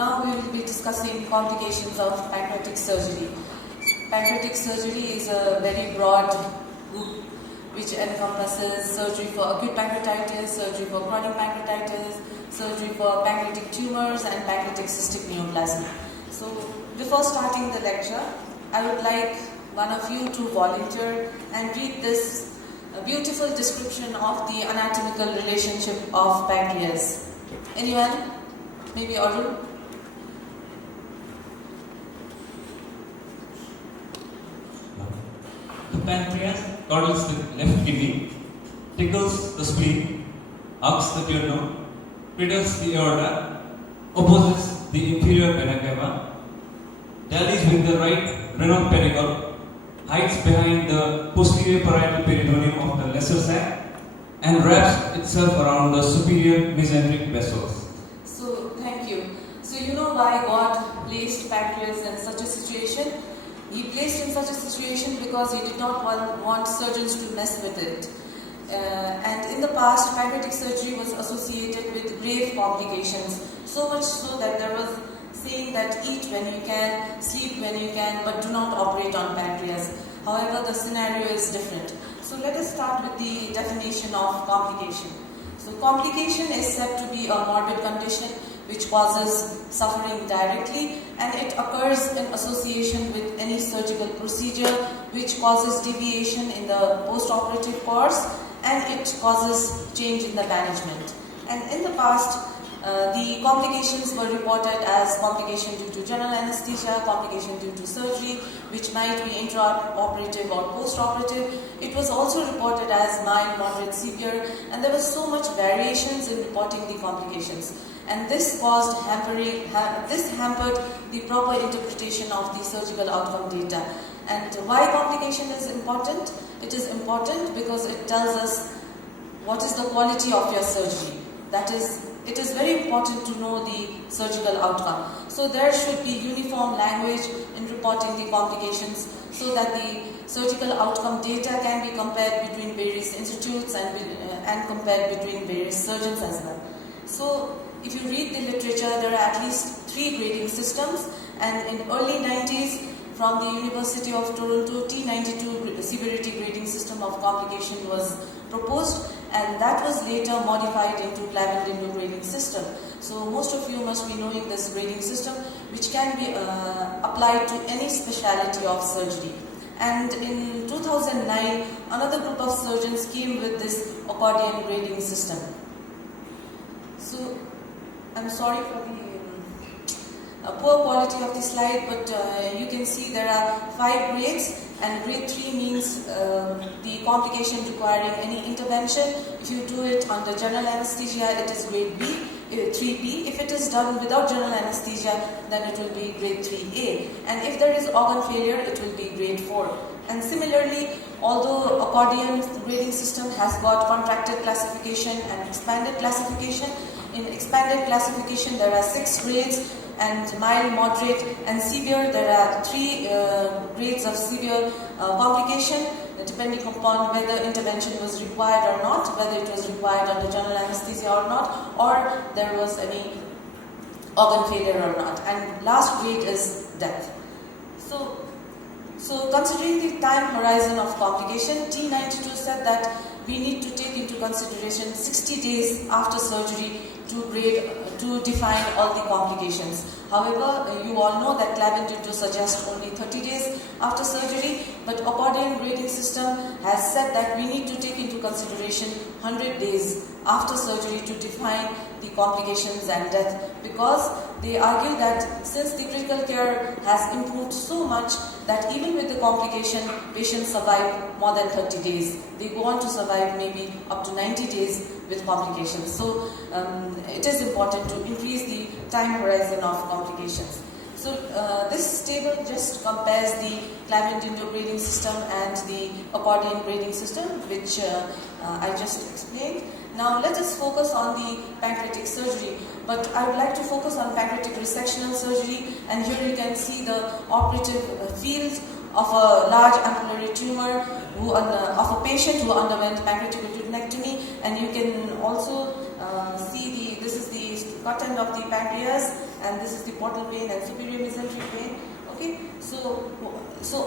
now we will be discussing complications of pancreatic surgery. Pancreatic surgery is a very broad group which encompasses surgery for acute pancreatitis, surgery for chronic pancreatitis, surgery for pancreatic tumors and pancreatic cystic neoplasm. So before starting the lecture, I would like one of you to volunteer and read this beautiful description of the anatomical relationship of pancreas. Anyone? Maybe Arun? The pancreas girdles the left kidney, tickles the spleen, arcs the duodenum, cradles the aorta, opposes the inferior vena cava, dallies with the right renal pedicle, hides behind the posterior parietal peritoneum of the lesser sac, and wraps itself around the superior mesenteric vessels. So, thank you. So, you know why God placed pancreas in such a situation? He placed in such a situation because He did not want surgeons to mess with it. And in the past, pancreatic surgery was associated with grave complications, so much so that there was saying that eat when you can, sleep when you can, but do not operate on pancreas. However, the scenario is different. So let us start with the definition of complication. So complication is said to be a morbid condition which causes suffering directly, and it occurs in association with any surgical procedure which causes deviation in the post-operative course, and it causes change in the management. And in the past, the complications were reported as complication due to general anesthesia, complication due to surgery, which might be intraoperative or post-operative. It was also reported as mild, moderate, severe, and there was so much variations in reporting the complications. And this hampered the proper interpretation of the surgical outcome data. And why complication is important? It is important because it tells us what is the quality of your surgery. That is, it is very important to know the surgical outcome. So there should be uniform language in reporting the complications so that the surgical outcome data can be compared between various institutes and compared between various surgeons as well. So if you read the literature, there are at least 3 grading systems, and in early 90s from the University of Toronto, T92 severity grading system of complication was proposed, and that was later modified into Clavin-Lindo grading system. So most of you must be knowing this grading system, which can be applied to any specialty of surgery. And in 2009, another group of surgeons came with this accordion grading system. So I'm sorry for the poor quality of the slide, but you can see there are 5 grades, and grade 3 means the complication requiring any intervention. If you do it under general anesthesia, it is grade B, 3B. If it is done without general anesthesia, then it will be grade 3A. And if there is organ failure, it will be grade 4. And similarly, although accordion grading system has got contracted classification and expanded classification, in expanded classification there are 6 grades, and mild, moderate and severe there are 3 grades of severe complication, depending upon whether intervention was required or not, whether it was required under general anesthesia or not, or there was any organ failure or not. And last grade is death. So considering the time horizon of complication, T92 said that we need to take into consideration 60 days after surgery to define all the complications. However, you all know that Clavin-Lindo suggests only 30 days after surgery, but accordion grading system has said that we need to take into consideration 100 days after surgery to define the complications and death, because they argue that since the critical care has improved so much that even with the complication, patients survive more than 30 days. They go on to survive maybe up to 90 days with complications. So it is important to increase the time horizon of complications. So this table just compares the Clavin-Lindo grading system and the accordion grading system, which I just explained. Now let us focus on the pancreatic surgery, but I would like to focus on pancreatic resectional surgery, and here you can see the operative field of a large ampullary tumor of a patient who underwent pancreatic and you can also see this is the cut end of the pancreas, and this is the portal vein and superior mesenteric vein. Okay, so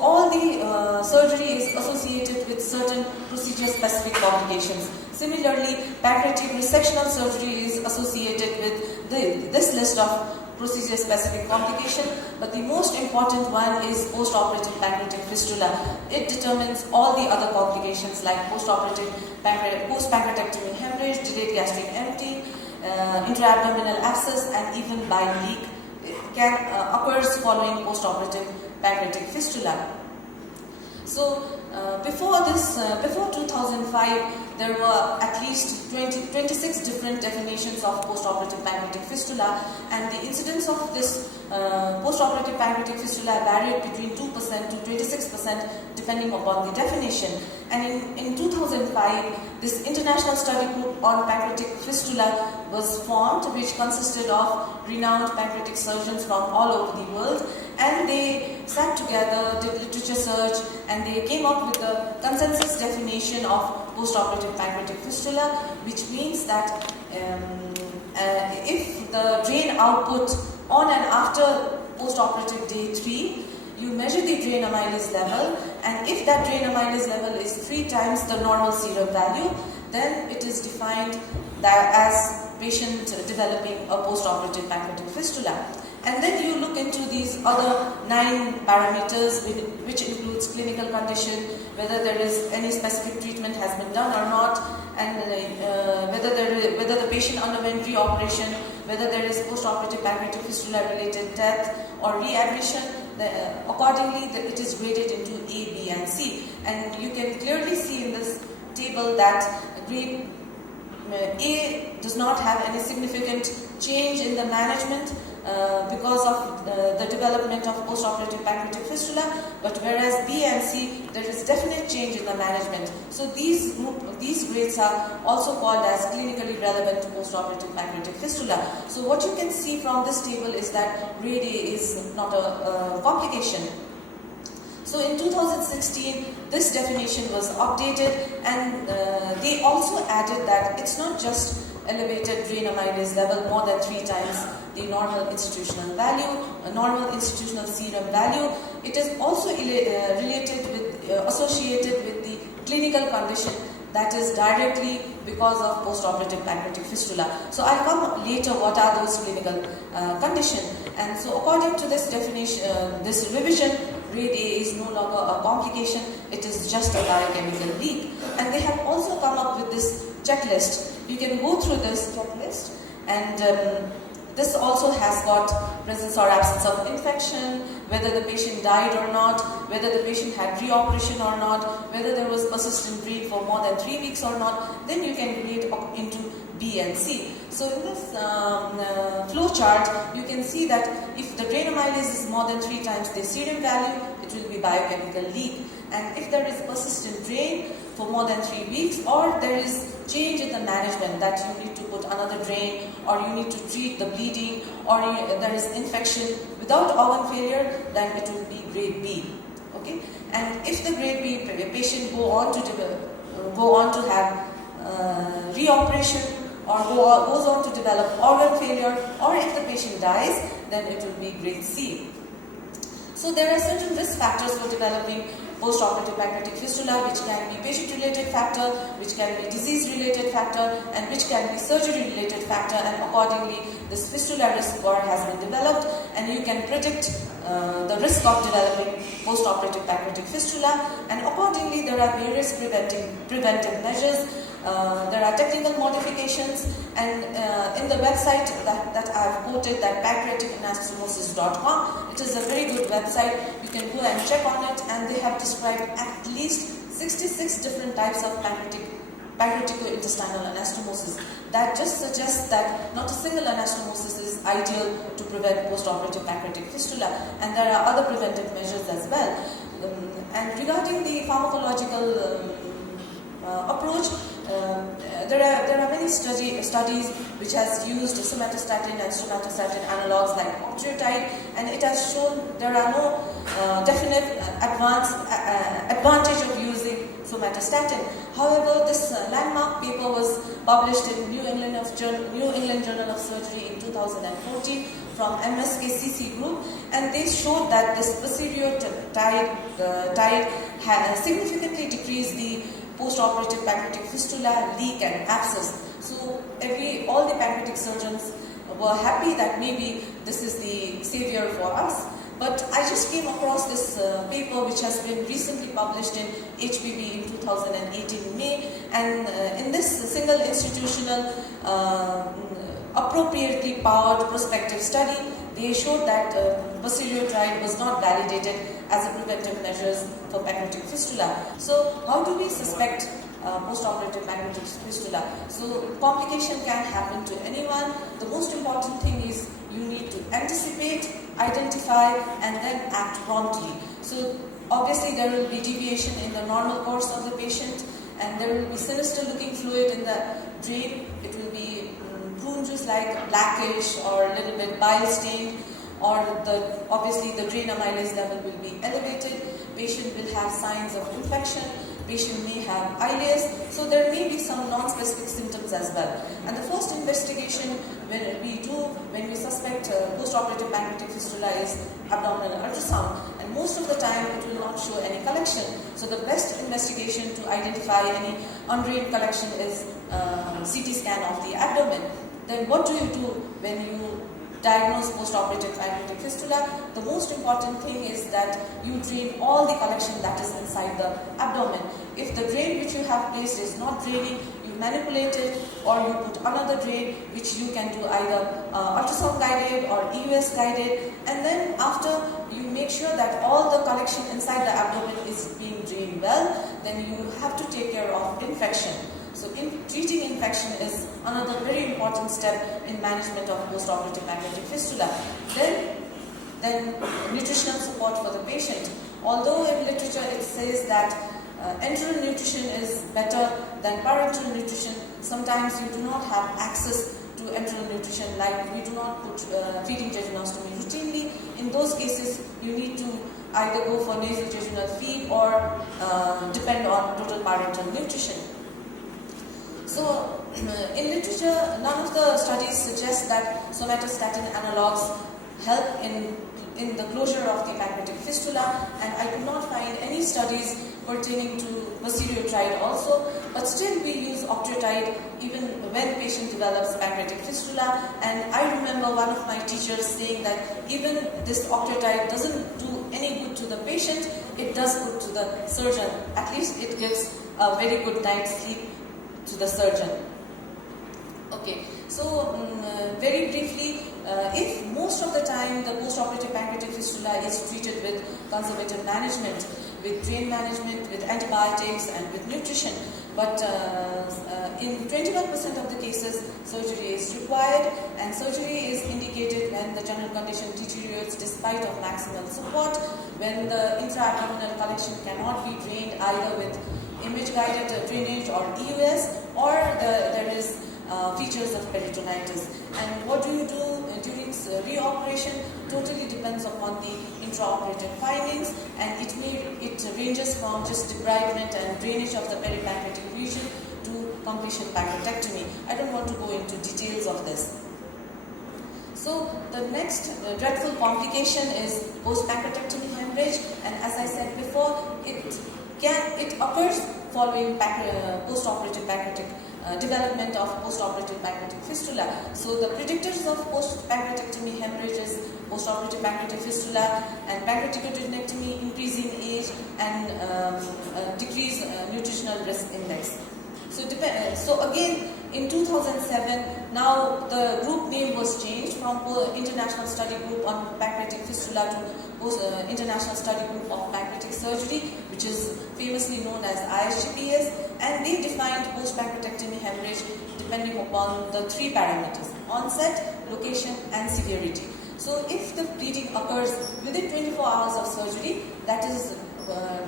all the surgery is associated with certain procedure-specific complications. Similarly, pancreatic resectional surgery is associated with this list of procedure-specific complication, but the most important one is post-operative pancreatic fistula. It determines all the other complications like post-operative post-pancreatectomy hemorrhage, delayed gastric emptying, intra-abdominal abscess, and even bile leak can occurs following post-operative pancreatic fistula. So before 2005, there were at least 26 different definitions of post-operative pancreatic fistula, and the incidence of this post-operative pancreatic fistula varied between 2% to 26% depending upon the definition. And in 2005, this international study group on pancreatic fistula was formed, which consisted of renowned pancreatic surgeons from all over the world, and they sat together, did literature search, and they came up with a consensus definition of post-operative pancreatic fistula, which means that if the drain output on and after post-operative day 3, you measure the drain amylase level, and if that drain amylase level is 3 times the normal serum value, then it is defined that as patient developing a post-operative pancreatic fistula. And then you look into these other 9 parameters, which includes clinical condition, whether there is any specific treatment has been done or not, and whether the patient underwent reoperation, whether there is post-operative pancreatic fistula related death or readmission. Accordingly, it is graded into A, B, and C. And you can clearly see in this table that grade A does not have any significant change in the management because of the development of post-operative pancreatic fistula, but whereas B and C, there is definite change in the management. So these grades are also called as clinically relevant post-operative pancreatic fistula. So what you can see from this table is that grade A is not a complication. So in 2016, this definition was updated, and they also added that it's not just elevated drain amylase level more than 3 times the normal institutional value, a normal institutional serum value. It is also associated with the clinical condition that is directly because of post-operative pancreatic fistula. So I'll come later what are those clinical conditions. And so according to this definition, this revision, grade A is no longer a complication, it is just a biochemical leak. And they have also come up with this checklist. You can go through this checklist, and this also has got presence or absence of infection, whether the patient died or not, whether the patient had reoperation or not, whether there was persistent drain for more than 3 weeks or not. Then you can grade into B and C. So in this flow chart, you can see that if the drain amylase is more than 3 times the serum value, it will be biochemical leak. And if there is persistent drain for more than 3 weeks, or there is change in the management that you need to put another drain, or you need to treat the bleeding, or there is infection without organ failure, then it will be grade B. Okay, and if the grade B patient go on to have reoperation, or goes on to develop organ failure, or if the patient dies, then it will be grade C. So there are certain risk factors for developing post-operative pancreatic fistula, which can be patient-related factor, which can be disease-related factor, and which can be surgery-related factor, and accordingly this fistula risk score has been developed, and you can predict the risk of developing post-operative pancreatic fistula, and accordingly there are various preventive measures. There are technical modifications, and in the website that I've quoted, that pancreaticanastomosis.com, it is a very good website. You can go and check on it, and they have described at least 66 different types of pancreatico-intestinal anastomosis. That just suggests that not a single anastomosis is ideal to prevent post-operative pancreatic fistula, and there are other preventive measures as well. And regarding the pharmacological approach, there are many studies which has used somatostatin and somatostatin analogs like octreotide, and it has shown there are no definite advantage of using somatostatin. However, this landmark paper was published in New England Journal of Surgery in 2014 from MSKCC group, and they showed that this posterior tide had significantly decreased the post-operative pancreatic fistula, leak and abscess. So all the pancreatic surgeons were happy that maybe this is the savior for us. But I just came across this paper which has been recently published in HPV in 2018 May, and in this single institutional appropriately powered prospective study, they showed that posterior tide was not validated as a preventive measures for pancreatic fistula. So how do we suspect post-operative pancreatic fistula? So complication can happen to anyone. The most important thing is you need to anticipate, identify and then act promptly. So obviously there will be deviation in the normal course of the patient, and there will be sinister looking fluid in the drain. It will be prune juice like blackish or a little bit bile stained, or obviously the drain amylase level will be elevated. Patient will have signs of infection. Patient may have ileus, so there may be some non-specific symptoms as well. And the first investigation when we suspect post-operative pancreatic fistula is abdominal ultrasound, and most of the time it will not show any collection. So the best investigation to identify any undrained collection is CT scan of the abdomen. Then what do you do when you diagnose post-operative pancreatic fistula? The most important thing is that you drain all the collection that is inside the abdomen. If the drain which you have placed is not draining, you manipulate it, or you put another drain which you can do either ultrasound guided or EUS guided, and then after you make sure that all the collection inside the abdomen is being drained well, then you have to take care of infection. So treating infection is another very important step in management of post-operative pancreatic fistula. Then nutritional support for the patient. Although in literature it says that enteral nutrition is better than parenteral nutrition, sometimes you do not have access to enteral nutrition, like we do not put feeding jejunostomy routinely. In those cases, you need to either go for nasal jejunal feed or depend on total parenteral nutrition. So, in literature, none of the studies suggest that somatostatin analogs help in the closure of the pancreatic fistula, and I could not find any studies pertaining to posterior tide also, but still we use octreotide even when patient develops pancreatic fistula. And I remember one of my teachers saying that even this octreotide doesn't do any good to the patient, it does good to the surgeon. At least it gives a very good night's sleep to the surgeon. Okay, so very briefly, if most of the time the post-operative pancreatic fistula is treated with conservative management, with drain management, with antibiotics and with nutrition, but in 21% of the cases surgery is required, and surgery is indicated when the general condition deteriorates despite of maximal support, when the intra-abdominal collection cannot be drained either with image-guided drainage or EUS, or there is features of peritonitis. And what do you do during reoperation totally depends upon the intraoperative findings, and it ranges from just debridement and drainage of the peripancreatic region to completion pancreatectomy. I don't want to go into details of this. So the next dreadful complication is post-pancreatectomy hemorrhage, and as I said before, it occurs following post-operative pancreatic development of post-operative pancreatic fistula. So the predictors of post-pancreatectomy hemorrhage is post-operative pancreatic fistula and pancreaticoduodenectomy, increasing age, and decreased nutritional risk index. So again, in 2007, now the group name was changed from International Study Group on Pancreatic Fistula to International Study Group of Pancreatic Surgery, which is famously known as ISGPS, and they defined post-pancreatectomy hemorrhage depending upon the three parameters: onset, location, and severity. So if the bleeding occurs within 24 hours of surgery, that is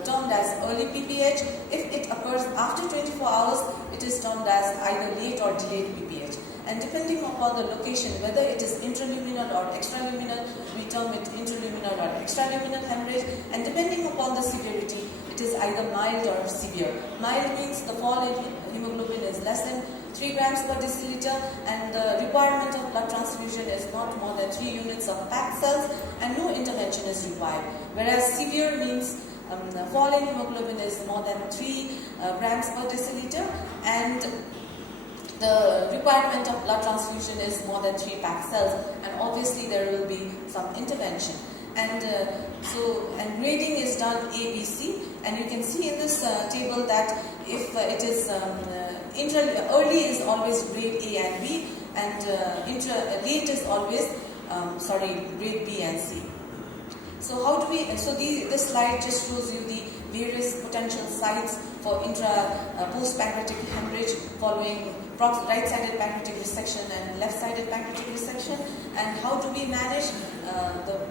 termed as early PPH. If it occurs after 24 hours, it is termed as either late or delayed PPH. And depending upon the location, whether it is intraluminal or extraluminal, we term it intraluminal or extraluminal hemorrhage. And depending upon the severity, it is either mild or severe. Mild means the fall in hemoglobin is less than 3 grams per deciliter, and the requirement of blood transfusion is not more than 3 units of packed cells, and no intervention is required. Whereas severe means fall in hemoglobin is more than 3 grams per deciliter, and the requirement of blood transfusion is more than 3 packed cells, and obviously there will be some intervention. And grading is done A, B, C, and you can see in this table that if it is early is always grade A and B, and late is always grade B and C. So how do we? So this slide just shows you the various potential sites for post-pancreatic hemorrhage following right-sided pancreatic resection and left-sided pancreatic resection, and how do we manage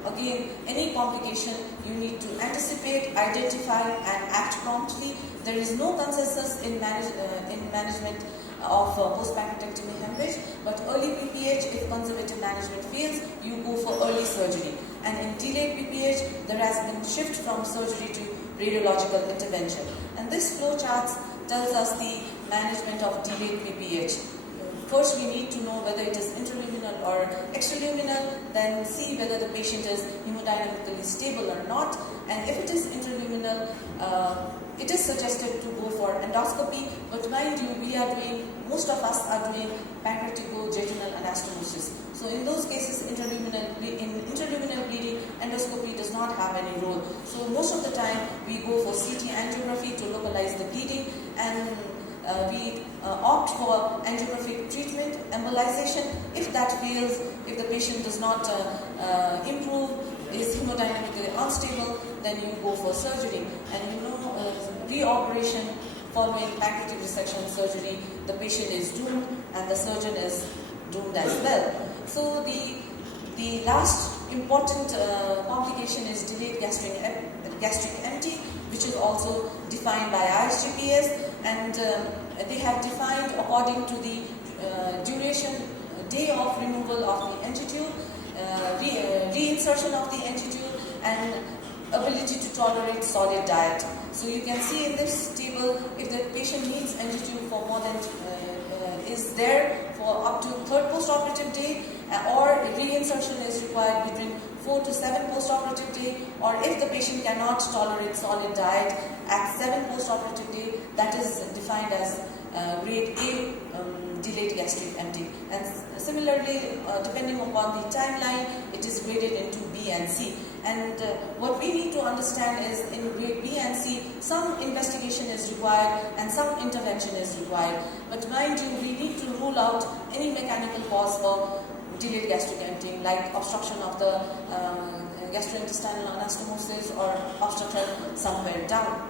again any complication. You need to anticipate, identify, and act promptly. There is no consensus in management of post-pancreatectomy hemorrhage, but early PPH, if conservative management fails, you go for early surgery. And in delayed PPH, there has been shift from surgery to radiological intervention. And this flow chart tells us the management of delayed PPH. First, we need to know whether it is intraluminal or extraluminal, then see whether the patient is hemodynamically stable or not. And if it is intraluminal, it is suggested to go for endoscopy, but mind you, most of us are doing pancreatico-jejunal anastomosis. So in those cases, intraluminal bleeding, endoscopy does not have any role. So most of the time, we go for CT angiography to localize the bleeding, and we opt for angiographic treatment, embolization. If that fails, if the patient does not improve, is hemodynamically unstable, then you go for surgery. And reoperation following pancreatic resection surgery, the patient is doomed and the surgeon is doomed as well. So the last important complication is delayed gastric empty, which is also defined by ISGPS, and they have defined according to the duration, day of removal of the angiotude, reinsertion of the angiotude, and ability to tolerate solid diet. So you can see in this table, if the patient needs angiotude for more than is there for up to 3rd post-operative day, or reinsertion is required between 4 to 7 post-operative day, or if the patient cannot tolerate solid diet at 7 post-operative day, that is defined as grade A delayed gastric empty. And similarly, depending upon the timeline, it is graded into B and C. And what we need to understand is in grade B and C, some investigation is required and some intervention is required. But mind you, we need to rule out any mechanical cause for delayed gastric emptying, like obstruction of the gastrointestinal anastomosis or obstruction somewhere down.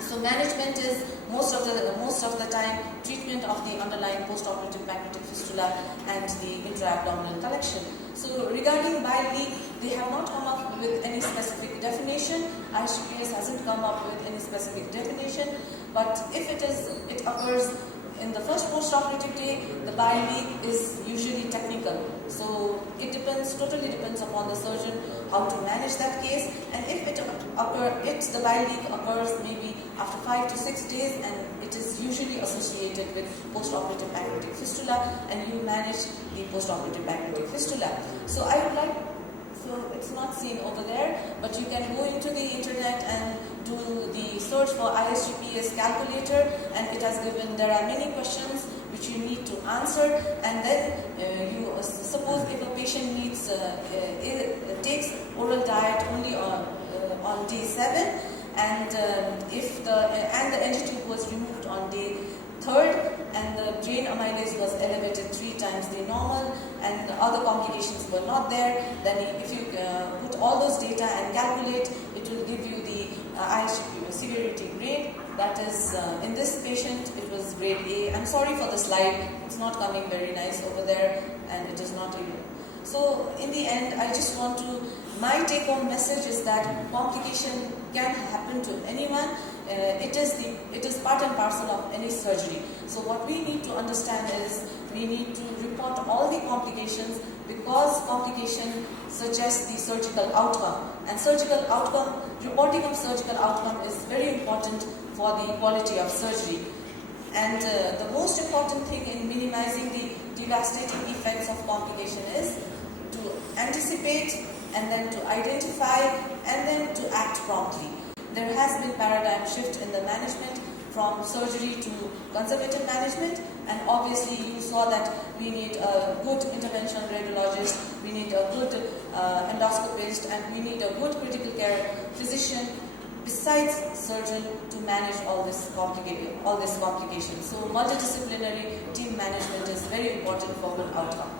So management is most of the time treatment of the underlying post-operative pancreatic fistula and the intra-abdominal collection. So regarding bile leak, they have not come up with any specific definition. ISGPS hasn't come up with any specific definition, but if it occurs in the first post-operative day, the bile leak is usually technical. So it totally depends upon the surgeon how to manage that case. And if the bile leak occurs maybe after 5 to 6 days, and it is usually associated with post-operative pancreatic fistula, and you manage the post-operative pancreatic fistula. So it's not seen over there, but you can go into the internet and do the search for ISGPS calculator, and it has given, there are many questions which you need to answer, and then you suppose if a patient takes oral diet only on day 7, and if the angiotude was removed on day 3rd, and the drain amylase was elevated 3 times the normal, and the other complications were not there, then if you put all those data and calculate, it will give you the ISGPS severity grade. That is, in this patient, it was grade A. I'm sorry for the slide, it's not coming very nice over there, and it is not even. So in the end, I just want to, my take-home message is that complication can happen to anyone. It is part and parcel of any surgery. So what we need to understand is we need to report all the complications, because complication suggests the surgical outcome. And reporting of surgical outcome is very important for the quality of surgery. And the most important thing in minimizing the devastating effects of complication is to anticipate and then to identify and then to act promptly. There has been paradigm shift in the management from surgery to conservative management, and obviously you saw that we need a good interventional radiologist, we need a good endoscopist, and we need a good critical care physician besides surgeon to manage all this complication. So multidisciplinary team management is very important for good outcome.